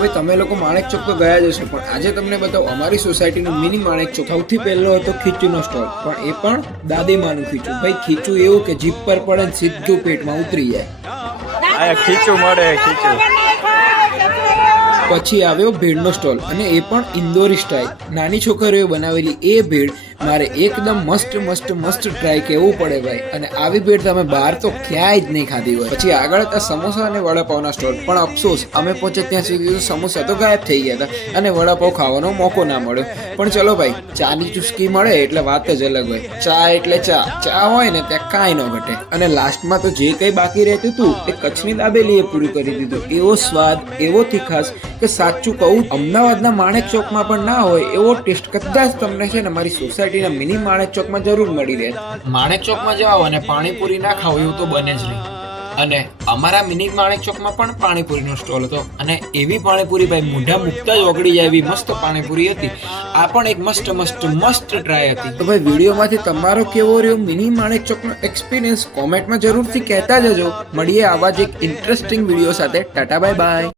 ભાઈ તમે લોકો માણેક ચોક તો ગયા જ હશો, પણ આજે તમને બતાવું અમારી સોસાયટીનું મિની માણેક ચોક. સૌથી પહેલો હતો ખીચુનો સ્ટોલ, પણ એ પણ દાદીમાનું ખીચું. ભાઈ ખીચું એવું કે જીભ પર પડે ને સીધું પેટમાં ઉતરી જાય. ખીચું મળે ખીચું. પછી આવ્યો ભેળનો સ્ટોલ, અને એ પણ ઇન્દોરી સ્ટાઇલ, નાની છોકરીઓ બનાવેલી એ ભેળ મારે એકદમ મસ્ત મસ્ત મસ્ત ટ્રાય કેવું પડે ભાઈ. અને આવી ભેળ તમે બહાર તો ક્યાંય જ નહીં ખાધી હોય. પછી આગળ હતા સમોસા અને વડાપાવના સ્ટોલ, પણ અફસોસ અમે પહોંચે ત્યાં સુધી તો સમોસા તો ગાયબ થઈ ગયા હતા અને વડાપાવ ખાવાનો મોકો ના મળ્યો. પણ ચલો ભાઈ, ચાની ચુસ્કી મળે એટલે વાત જ અલગ હોય. ચા એટલે ચા, ચા હોય ને ત્યાં કાંઈ ન ઘટે. અને લાસ્ટમાં તો જે કંઈ બાકી રહેતું હતું એ કચ્છની દાબેલીએ પૂરું કરી દીધું. એવો સ્વાદ, એવો તીખાસ કે સાચું કહું અમદાવાદના માણેક ચોકમાં પણ ના હોય એવો ટેસ્ટ કદાચ તમને છે ને મારી સોસાયટીના મિની માણેક ચોકમાં જરૂર મળી રહે. માણેક ચોકમાં જાઓ અને પાણીપુરી ના ખાવ એવું તો બને જ નહીં. અને અમારા મિની માણેક ચોકમાં પણ પાણીપુરીનો સ્ટોલ હતો, અને એવી પાણીપુરી ભાઈ મોઢા મૂકતા જ ઓગળી જાય એવી મસ્ત પાણીપુરી હતી. આ પણ એક મસ્ત મસ્ત મસ્ત ટ્રાય હતી. તો ભાઈ વિડીયોમાંથી તમારો કેવો રહ્યો મિની માણેક ચોકનો એક્સપિરિયન્સ કોમેન્ટમાં જરૂરથી કહેતા જજો. મળીએ આવા જ એક ઇન્ટરેસ્ટિંગ વિડીયો સાથે. Tata bye bye.